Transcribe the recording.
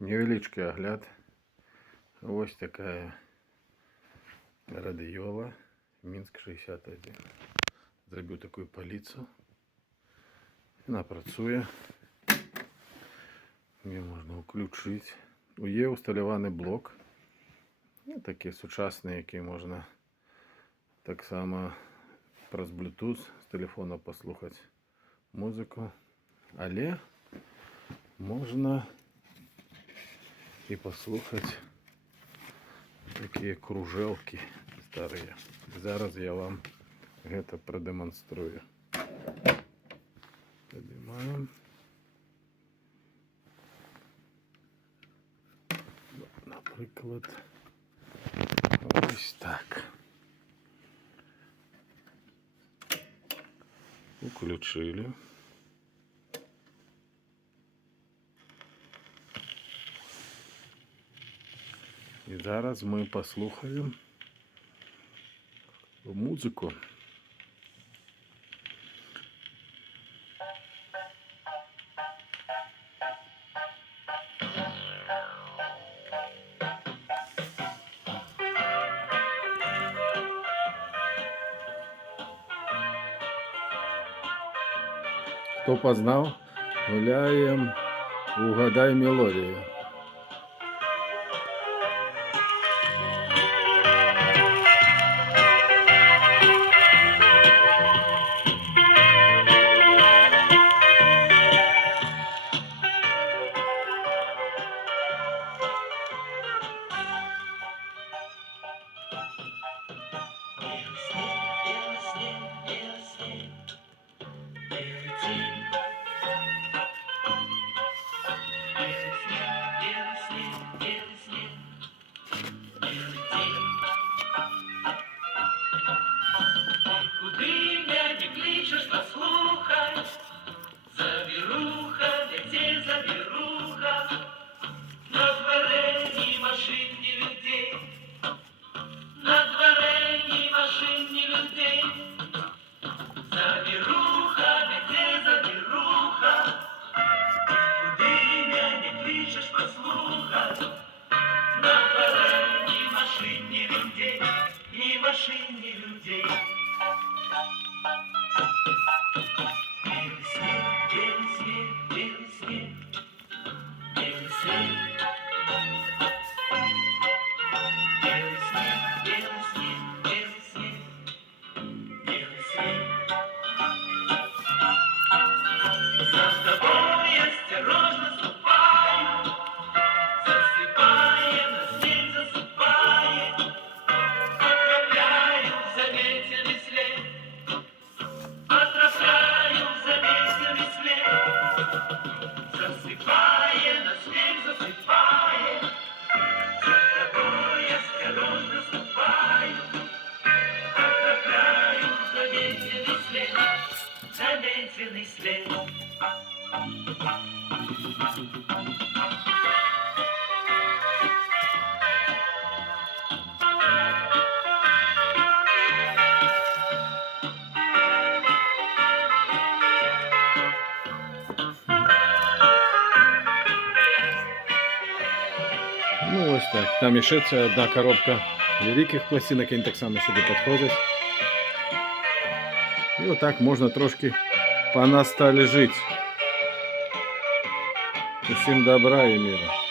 Невеличкий огляд. Ось така радіола Мінськ 61. Зроблю таку полицю. Вона працює. Її можна включити. Є усталюваний блок. Такий сучасний, який можна так само через Bluetooth з телефона послухати музику. Але можна і послухати такі кружелки старі. Зараз я вам це продемонструю. Піднімаємо. Наприклад, ось так. Включили. І зараз ми послухаємо музику. Хто познав, гуляємо, угадай мелодію. Машине людей. Белый снег, белый снег, белый снег, белый снег. Белый снег, белый снег, белый снег, белый снег. За тобой осторожно ступаю, засыпая на снег, засыпая. Отправляю в заметенный след, отправляю в заметенный след, засыпая на снег, засыпая, за тобой осторожно ступаю, отправляю в заметенный след, заметенный след. Ну ось так. Там ще це одна коробка великих пластинок, вони так само сюди підходять. І отак можна трошки понастальжити. Усім добра і мира.